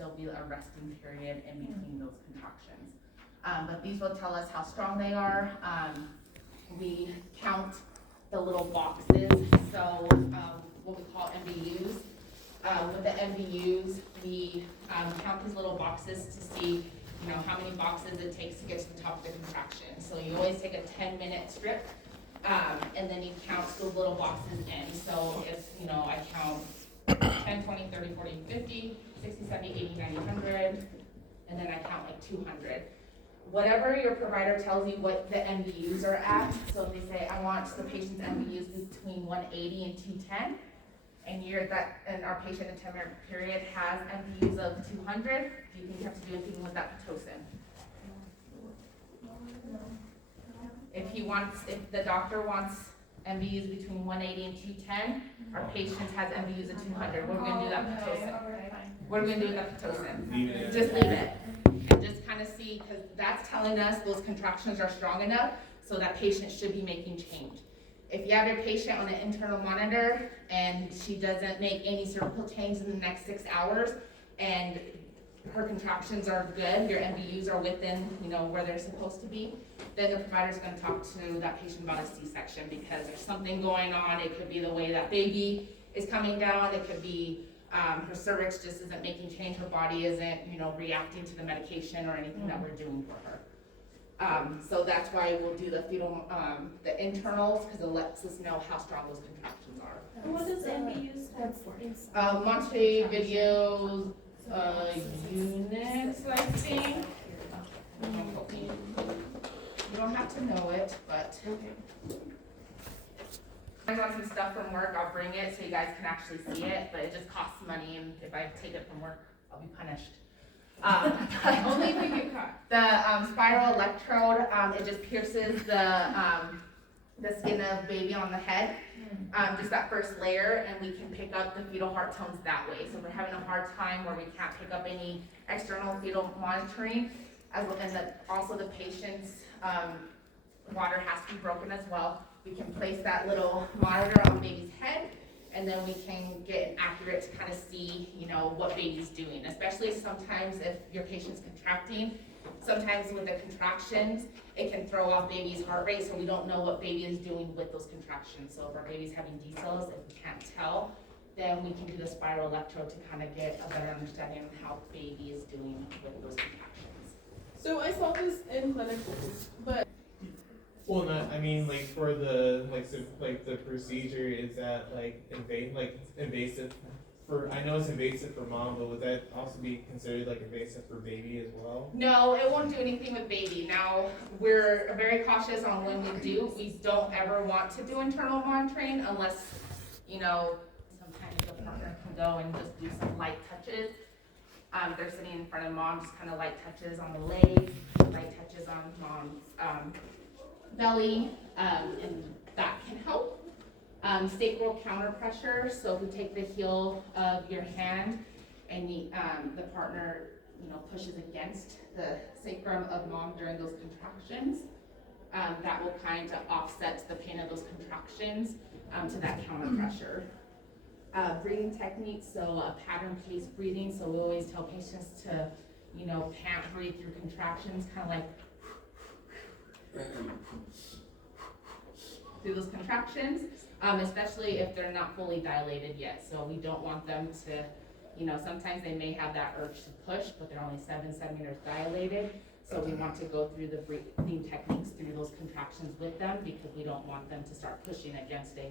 still be a resting period in between those contractions. But these will tell us how strong they are. We count the little boxes, so what we call MBUs. With the MBUs, we count these little boxes to see, how many boxes it takes to get to the top of the contraction. So you always take a 10-minute strip, and then you count those little boxes in. So if, I count 10, 20, 30, 40, 50, 60, 70, 80, 90, 100, and then I count like 200. Whatever your provider tells you what the MBUs are at, so if they say, I want the patient's MBUs between 180 and 210, and our patient in 10-minute period has MBUs of 200, do you think you have to do anything with that Pitocin? If the doctor wants MBUs between 180 and 210, our patient has MBUs of 200, what are we going to do with that Pitocin? What are we going to do with that Pitocin? Just leave it. And just kind of see, because that's telling us those contractions are strong enough, so that patient should be making change. If you have your patient on an internal monitor and she doesn't make any cervical change in the next 6 hours, and her contractions are good, your MBUs are within, where they're supposed to be, then the provider's going to talk to that patient about a C-section, because there's something going on. It could be the way that baby is coming down. It could be her cervix just isn't making change. Her body isn't, reacting to the medication or anything that we're doing for her. So that's why we'll do the fetal, the internals, because it lets us know how strong those contractions are. What does MBU stand for? Montevideo units, I think. You don't have to know it, but I got some stuff from work. I'll bring it so you guys can actually see it, but it just costs money, and if I take it from work, I'll be punished. Only if we get caught. The spiral electrode, it just pierces the skin of baby on the head, just that first layer, and we can pick up the fetal heart tones that way. So if we're having a hard time where we can't pick up any external fetal monitoring, and also the patient's water has to be broken as well. We can place that little monitor on the baby's head, and then we can get accurate to kind of see, what baby's doing, especially sometimes if your patient's contracting. Sometimes with the contractions, it can throw off baby's heart rate, so we don't know what baby is doing with those contractions. So if our baby's having decels, if we can't tell, then we can do the spiral electrode to kind of get a better understanding of how baby is doing with those contractions. So I saw this in clinicals, but well, for the the procedure, is that invasive for? I know it's invasive for mom, but would that also be considered invasive for baby as well? No, it won't do anything with baby. Now we're very cautious on when we do. We don't ever want to do internal monitoring unless sometimes the partner can go and just do some light touches. They're sitting in front of mom, just kind of light touches on the legs, light touches on mom's belly, and that can help. Sacral counter pressure, so if we take the heel of your hand and the partner, pushes against the sacrum of mom during those contractions, that will kind of offset the pain of those contractions to that counter pressure. Breathing techniques, so pattern-paced breathing, so we always tell patients to, pant breathe through contractions, kind of like through those contractions, especially if they're not fully dilated yet. So we don't want them to, sometimes they may have that urge to push, but they're only 7 centimeters dilated. So we want to go through the breathing techniques through those contractions with them, because we don't want them to start pushing against a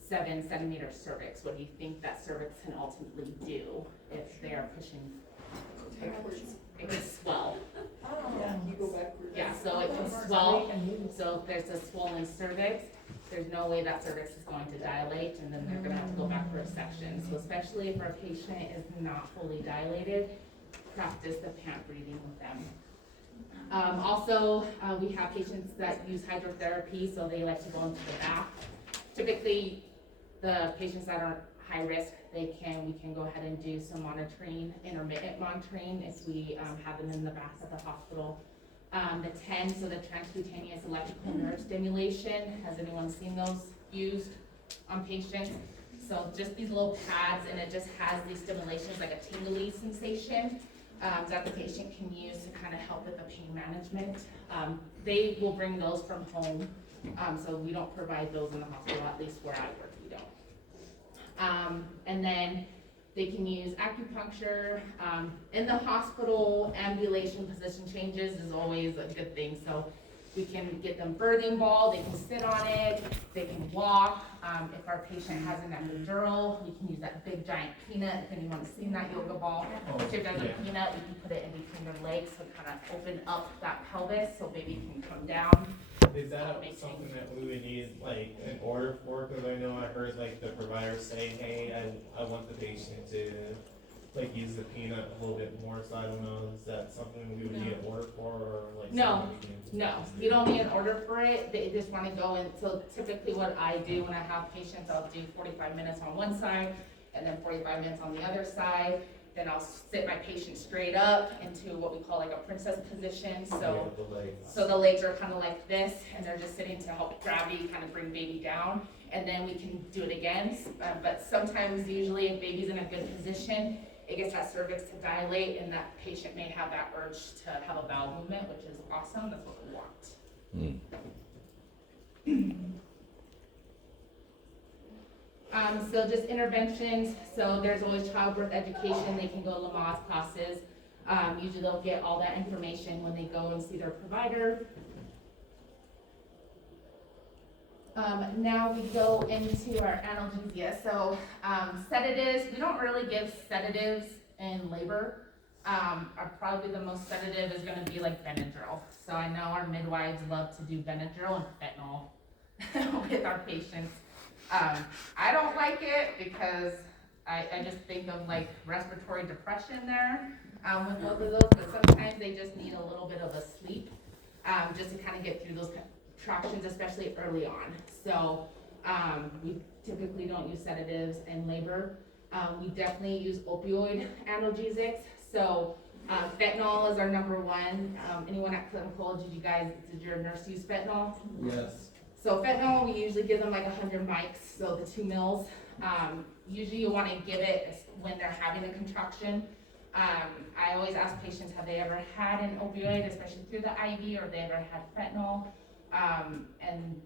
7 centimeter cervix. What do you think that cervix can ultimately do if they are pushing? It can swell. you go backwards. Yeah, so it can swell. So if there's a swollen cervix, there's no way that cervix is going to dilate, and then they're going to have to go back for a section. So especially if our patient is not fully dilated, practice the pant breathing with them. Also, we have patients that use hydrotherapy, so they like to go into the bath. Typically, the patients that are high risk, we can go ahead and do some monitoring, intermittent monitoring, if we have them in the bath at the hospital. The TEN, so the transcutaneous electrical nerve stimulation, has anyone seen those used on patients? So just these little pads, and it just has these stimulations, like a tingly sensation, that the patient can use to kind of help with the pain management. They will bring those from home, so we don't provide those in the hospital, at least where I work, we don't. And then they can use acupuncture. In the hospital, ambulation position changes is always a good thing. So we can get them birthing ball, they can sit on it, they can walk. If our patient has an epidural, we can use that big giant peanut. If anyone's seen that yoga ball, if it does a peanut, we can put it in between their legs to kind of open up that pelvis so baby can come down. Is that something that we would need like an order for? Because I know I heard like the provider saying, hey, I want the patient to like use the peanut a little bit more, so I don't know, is that something we would need an order for, or like? No, you don't need an order for it, they just wanna go in. So typically what I do when I have patients, I'll do 45 minutes on one side, and then 45 minutes on the other side. Then I'll sit my patient straight up into what we call like a princess position, so the legs are kind of like this, and they're just sitting to help gravity kind of bring baby down, and then we can do it again. But sometimes, usually if baby's in a good position, it gets that cervix to dilate, and that patient may have that urge to have a bowel movement, which is awesome. That's what we want. So just interventions. So there's always childbirth education. They can go to Lamaze classes. Usually they'll get all that information when they go and see their provider. Now we go into our analgesia. So sedatives, we don't really give sedatives in labor. Probably the most sedative is going to be like Benadryl. So I know our midwives love to do Benadryl and fentanyl with our patients. I don't like it because I just think of like respiratory depression there with both of those, but sometimes they just need a little bit of a sleep just to kind of get through those contractions, especially early on. So we typically don't use sedatives in labor. We definitely use opioid analgesics. So fentanyl is our number one. Anyone at clinical, did your nurse use fentanyl? Yes. So fentanyl, we usually give them like 100 mics, so the 2 mils. Usually you want to give it when they're having a contraction. I always ask patients, have they ever had an opioid, especially through the IV, or have they ever had fentanyl? And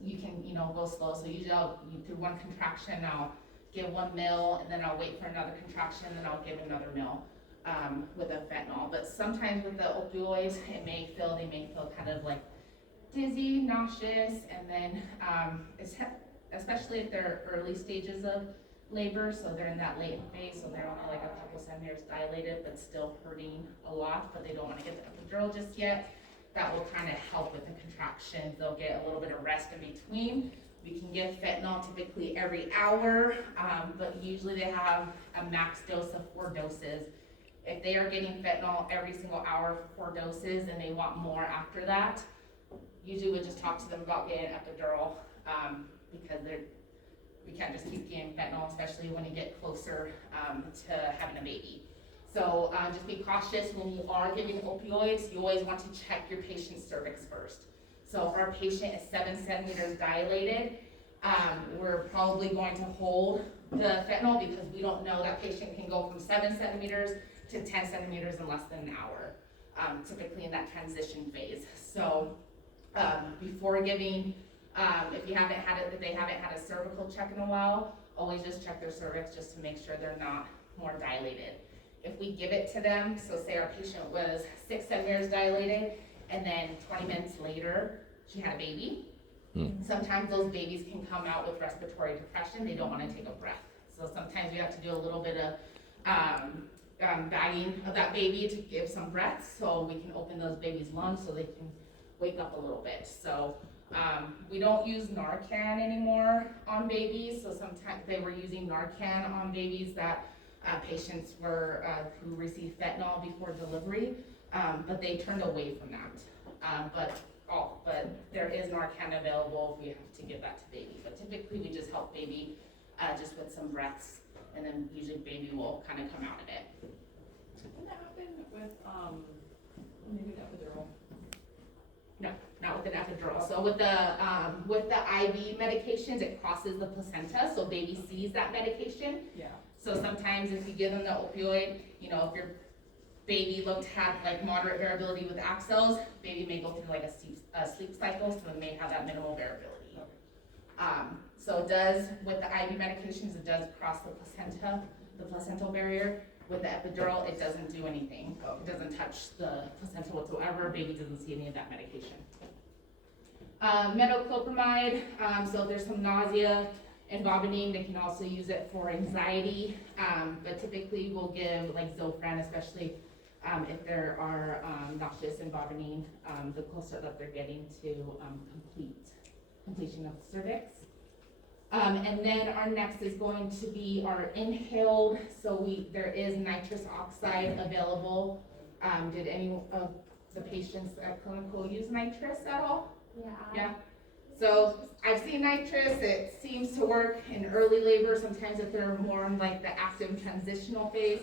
you can, go slow. So usually through one contraction, I'll give 1 mil, and then I'll wait for another contraction, and then I'll give another mil with a fentanyl. But sometimes with the opioids, they may feel kind of like dizzy, nauseous, and then especially if they're early stages of labor, so they're in that latent phase, so they're only like a couple centimeters dilated, but still hurting a lot, but they don't want to get the epidural just yet. That will kind of help with the contractions. They'll get a little bit of rest in between. We can give fentanyl typically every hour, but usually they have a max dose of 4 doses. If they are getting fentanyl every single hour for 4 doses and they want more after that, usually we just talk to them about getting an epidural because we can't just keep getting fentanyl, especially when you get closer to having a baby. So just be cautious when you are giving opioids. You always want to check your patient's cervix first. So if our patient is 7 centimeters dilated, we're probably going to hold the fentanyl because we don't know that patient can go from 7 centimeters to 10 centimeters in less than an hour, typically in that transition phase. So before giving, if they haven't had a cervical check in a while, always just check their cervix just to make sure they're not more dilated. If we give it to them, so say our patient was 6 centimeters dilated, and then 20 minutes later, she had a baby. Sometimes those babies can come out with respiratory depression. They don't want to take a breath. So sometimes we have to do a little bit of bagging of that baby to give some breaths so we can open those babies' lungs so they can wake up a little bit. So we don't use Narcan anymore on babies. So sometimes they were using Narcan on babies that patients were who received fentanyl before delivery, but they turned away from that. But there is Narcan available if we have to give that to baby. But typically we just help baby just with some breaths, and then usually baby will kind of come out of it. Didn't that happen with maybe the epidural? No, not with an epidural. So with the IV medications, it crosses the placenta, so baby sees that medication. Yeah. So sometimes if you give them the opioid, you know, if your baby had like moderate variability with axils, baby may go through like a sleep cycle, so it may have that minimal variability. So it does, with the IV medications, it does cross the placental barrier. With the epidural, it doesn't do anything. It doesn't touch the placenta whatsoever. Baby doesn't see any of that medication. Metoclopramide, so if there's some nausea and vomiting, they can also use it for anxiety, but typically we'll give like Zofran, especially if there are nauseous and vomiting, the closer that they're getting to completion of the cervix. And then our next is going to be our inhaled, so there is nitrous oxide available. Did any of the patients at clinical use nitrous at all? Yeah. So I've seen nitrous, it seems to work in early labor, sometimes if they're more in like the active transitional phase,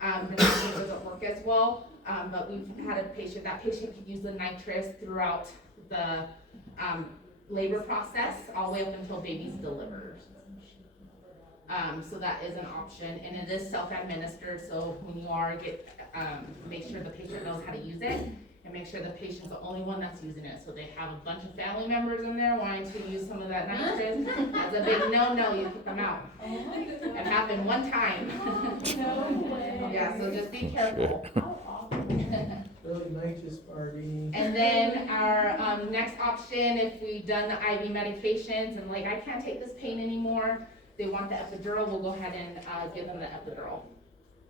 the nitrous doesn't work as well. But we've had a patient, that patient could use the nitrous throughout the labor process, all the way up until baby's delivered. So that is an option, and it is self-administered, so when you make sure the patient knows how to use it, and make sure the patient's the only one that's using it. So they have a bunch of family members in there wanting to use some of that nitrous. That's a big no-no, you kick them out. It happened one time. No way. Yeah, so just be careful. Really nitrous party. And then our next option, if we've done the IV medications and like, I can't take this pain anymore, they want the epidural, we'll go ahead and give them the epidural.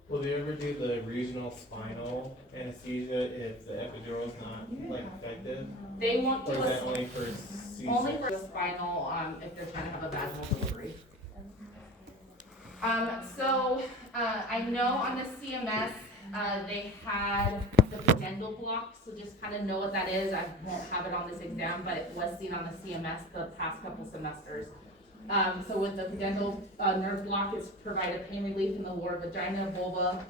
Will they ever do the regional spinal anesthesia if the epidural is not like effective? They won't do Or is that a, only for C-section? only for the spinal, if they're trying to have a vaginal delivery. So I know on the CMS, they had the pudendal block, so just kind of know what that is. I won't have it on this exam, but it was seen on the CMS the past couple semesters. So with the pudendal nerve block, it's provided pain relief in the lower vagina, vulva,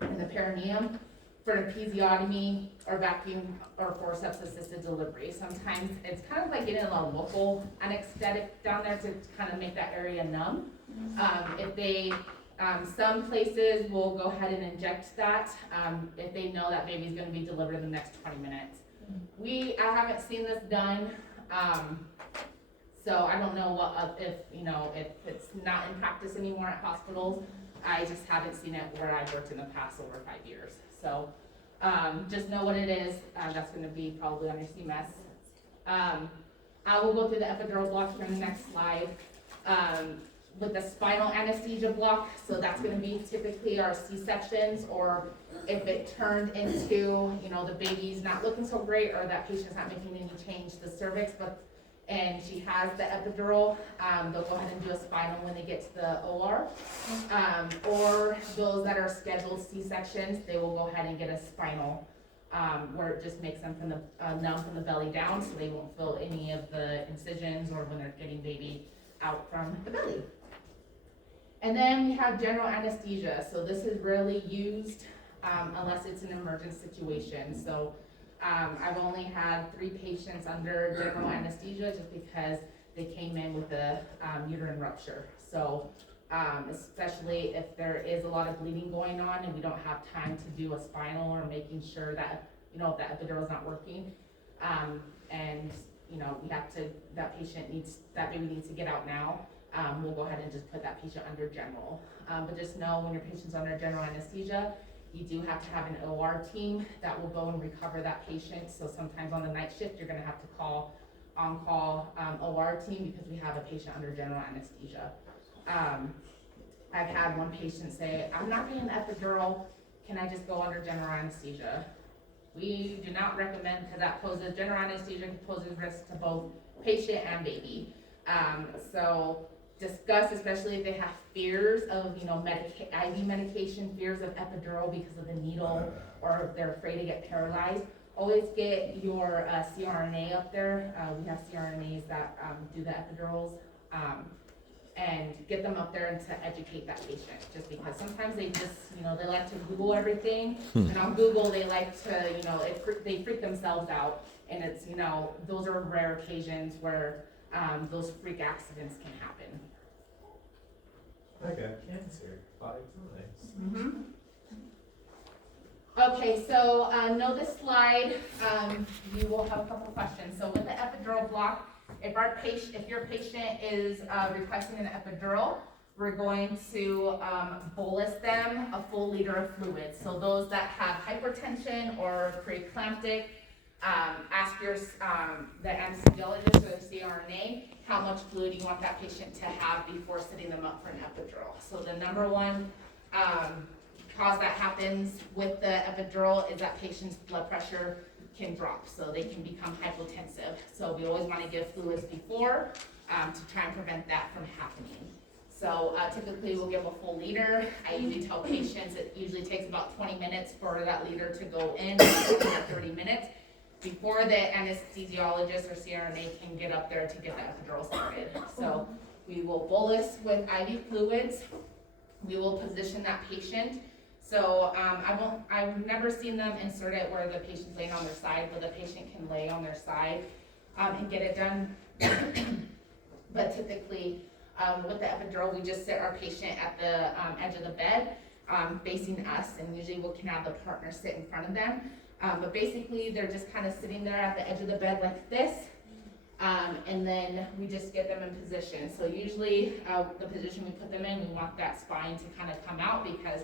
and the perineum for an episiotomy or vacuum or forceps assisted delivery. Sometimes it's kind of like getting a local anesthetic down there to kind of make that area numb. If they some places will go ahead and inject that if they know that baby's going to be delivered in the next 20 minutes. I haven't seen this done, so I don't know what if it's not in practice anymore at hospitals. I just haven't seen it where I've worked in the past over 5 years. So just know what it is. That's going to be probably on your CMS. I will go through the epidural blocks for the next slide. With the spinal anesthesia block, so that's going to be typically our C-sections, or if it turned into, the baby's not looking so great, or that patient's not making any change to the cervix, and she has the epidural, they'll go ahead and do a spinal when they get to the OR. Or those that are scheduled C-sections, they will go ahead and get a spinal, where it just makes them numb from the belly down, so they won't feel any of the incisions or when they're getting baby out from the belly. And then we have general anesthesia. So this is rarely used unless it's an emergent situation. So I've only had 3 patients under general anesthesia just because they came in with a uterine rupture. So especially if there is a lot of bleeding going on and we don't have time to do a spinal or making sure that, if the epidural is not working. And we have to, that baby needs to get out now. We'll go ahead and just put that patient under general. But just know when your patient's under general anesthesia, you do have to have an OR team that will go and recover that patient. So sometimes on the night shift, you're gonna have to call on-call OR team because we have a patient under general anesthesia. I've had one patient say, I'm not getting an epidural, can I just go under general anesthesia? We do not recommend, because that general anesthesia poses risk to both patient and baby. So discuss, especially if they have fears of, IV medication, fears of epidural because of the needle, or if they're afraid to get paralyzed. Always get your CRNA up there. We have CRNAs that do the epidurals. and get them up there and to educate that patient, just because sometimes they just, they like to Google everything, and on Google, they like to, they freak themselves out, and it's, those are rare occasions where, those freak accidents can happen. I got cancer 5 times. Mm-hmm. Okay, so, know this slide, you will have a couple questions. So with the epidural block, if your patient is requesting an epidural, we're going to bolus them a full liter of fluid. So those that have hypertension or preeclamptic, ask the anesthesiologist or the CRNA how much fluid you want that patient to have before setting them up for an epidural. So the number one cause that happens with the epidural is that patient's blood pressure can drop, so they can become hypotensive. So we always want to give fluids before to try and prevent that from happening. So typically we'll give a full liter. I usually tell patients it usually takes about 20 minutes for that liter to go in, 30 minutes, before the anesthesiologist or CRNA can get up there to get that epidural started. So we will bolus with IV fluids. We will position that patient. So I've never seen them insert it where the patient's laying on their side, but the patient can lay on their side and get it done. But typically, with the epidural, we just sit our patient at the edge of the bed, facing us, and usually we can have the partner sit in front of them. But basically, they're just kind of sitting there at the edge of the bed like this, and then we just get them in position. So usually, the position we put them in, we want that spine to kind of come out because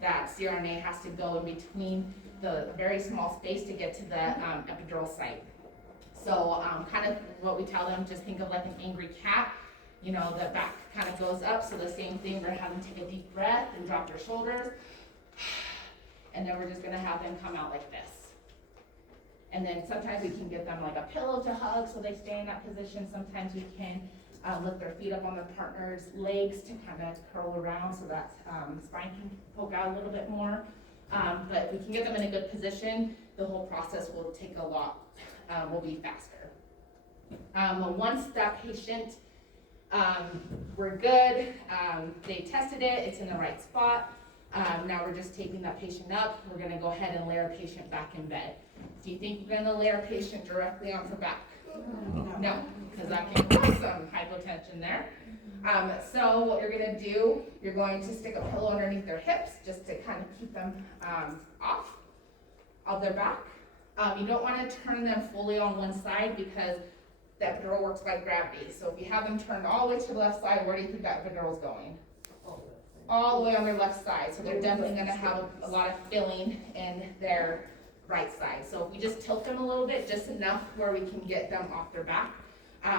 that CRNA has to go in between the very small space to get to the epidural site. So kind of what we tell them, just think of like an angry cat. The back kind of goes up, so the same thing, we're having to take a deep breath and drop your shoulders. And then we're just gonna have them come out like this. And then sometimes we can get them like a pillow to hug so they stay in that position. Sometimes we can lift their feet up on their partner's legs to kind of curl around so that spine can poke out a little bit more. But if we can get them in a good position, the whole process will take a lot, will be faster. Once that patient, we're good, they tested it, it's in the right spot. Now we're just taking that patient up. We're gonna go ahead and lay our patient back in bed. Do you think we're gonna lay our patient directly on her back? No, because that can cause some hypotension there. So what you're gonna do, you're going to stick a pillow underneath their hips just to kind of keep them off of their back. You don't want to turn them fully on one side because the epidural works by gravity. So if you have them turned all the way to the left side, where do you think that epidural is going? All the way on their left side. So they're definitely going to have a lot of filling in their right side. So if we just tilt them a little bit, just enough where we can get them off their back,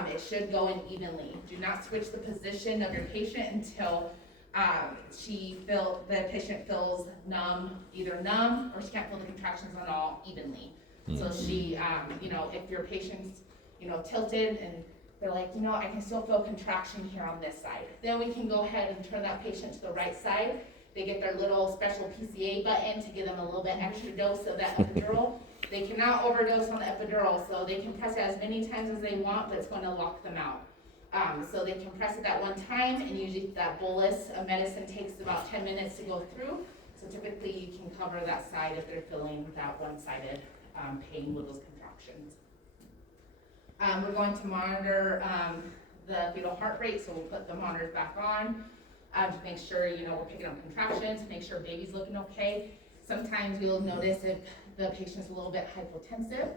it should go in evenly. Do not switch the position of your patient until the patient feels numb, either numb or she can't feel the contractions at all evenly. So she, if your patient's, tilted and they're like, I can still feel contraction here on this side. Then we can go ahead and turn that patient to the right side. They get their little special PCA button to give them a little bit extra dose of that epidural. They cannot overdose on the epidural, so they can press it as many times as they want, but it's going to lock them out. So they can press it that one time, and usually that bolus of medicine takes about 10 minutes to go through. So typically you can cover that side if they're feeling that one-sided pain with those contractions. We're going to monitor the fetal heart rate, so we'll put the monitors back on to make sure we're picking up contractions, make sure baby's looking okay. Sometimes you'll notice if the patient's a little bit hypotensive,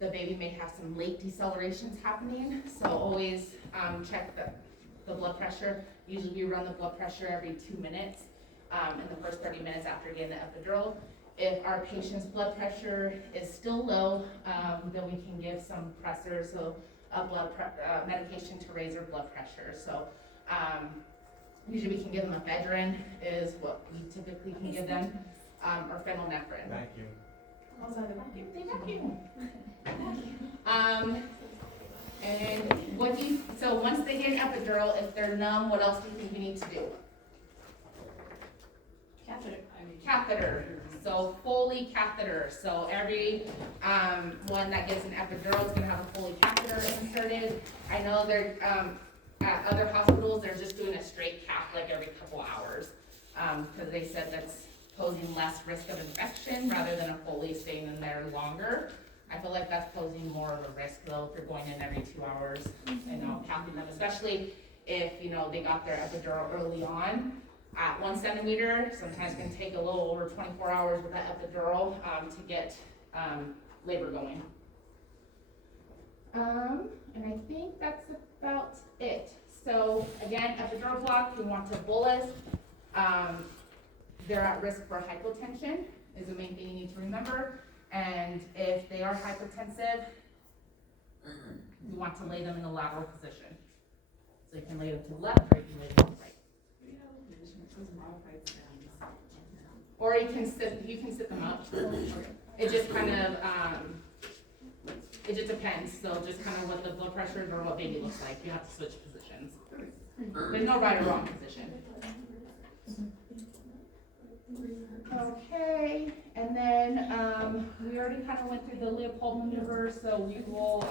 the baby may have some late decelerations happening. So always check the blood pressure. Usually we run the blood pressure every 2 minutes in the first 30 minutes after getting the epidural. If our patient's blood pressure is still low, then we can give some pressors, so medication to raise their blood pressure. So usually we can give them ephedrine is what we typically can give them, or phenylephrine. Vacuum. Also the vacuum. They vacuum. And so once they get an epidural, if they're numb, what else do you think we need to do? Catheter. So Foley catheter. So every one that gets an epidural is going to have a Foley catheter inserted. I know they're At other hospitals, they're just doing a straight cap like every couple hours, because they said that's posing less risk of infection rather than a Foley staying in there longer. I feel like that's posing more of a risk though, if you're going in every 2 hours, capping them, especially if, they got their epidural early on. At 1 centimeter, sometimes can take a little over 24 hours with that epidural, to get, labor going. And I think that's about it. So again, epidural block, we want to bolus. They're at risk for hypotension is the main thing you need to remember. And if they are hypertensive, you want to lay them in a lateral position. So you can lay them to the left or you can lay them to the right. Or you can sit them up. It just kind of, it just depends. So just kind of what the blood pressure or what baby looks like. You have to switch positions. There's no right or wrong position. Okay, and then we already kind of went through the Leopold maneuver, so we will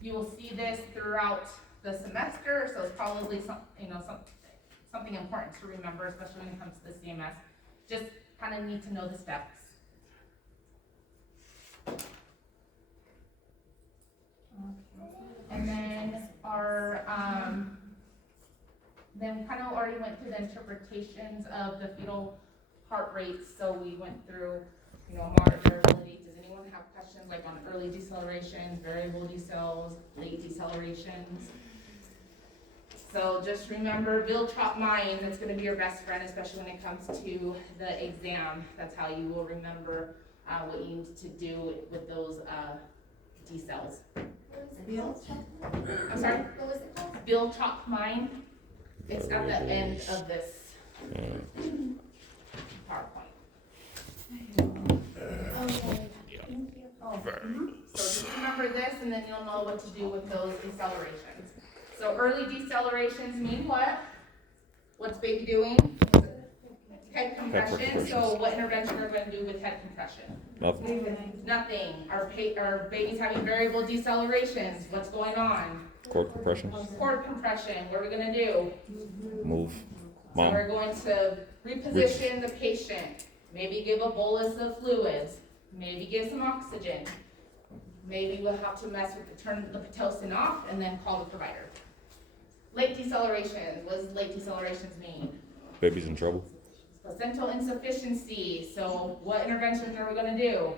you will see this throughout the semester. So it's probably something important to remember, especially when it comes to the CMS. Just kind of need to know the steps. And then then we kind of already went through the interpretations of the fetal heart rates. So we went through, moderate variability. Does anyone have questions like on early decelerations, variable decels, late decelerations? So just remember, build, chop, mind. That's going to be your best friend, especially when it comes to the exam. That's how you will remember what you need to do with those decels. I'm sorry? What was it called? Build, chop, mind. It's at the end of this PowerPoint. Okay. So just remember this, and then you'll know what to do with those decelerations. So early decelerations mean what? What's baby doing? Head compression. So what intervention are we going to do with head compression? Nothing. Our baby's having variable decelerations. What's going on? Cord compression. Cord compression. What are we going to do? Move. So Mom. we're going to reposition the patient. Maybe give a bolus of fluids. Maybe give some oxygen. Maybe we'll have to turn the Pitocin off and then call the provider. Late deceleration. What does late decelerations mean? Baby's in trouble. Placental insufficiency. So what interventions are we going to do?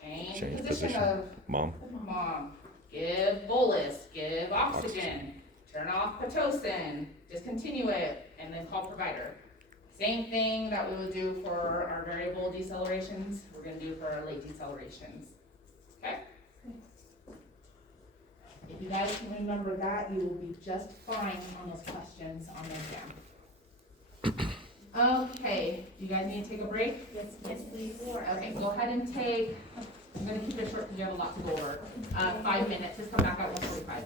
Change position of Mom. mom. Give bolus. Give oxygen. Turn off Pitocin. Discontinue it, and then call provider. Same thing that we would do for our variable decelerations, we're going to do for our late decelerations. Okay? If you guys can remember that, you will be just fine on those questions on the exam. Okay, you guys need to take a break? Yes, please. Okay, go ahead and take, I'm going to keep it short because you have a lot to go over. 5 minutes, just come back at 1:45.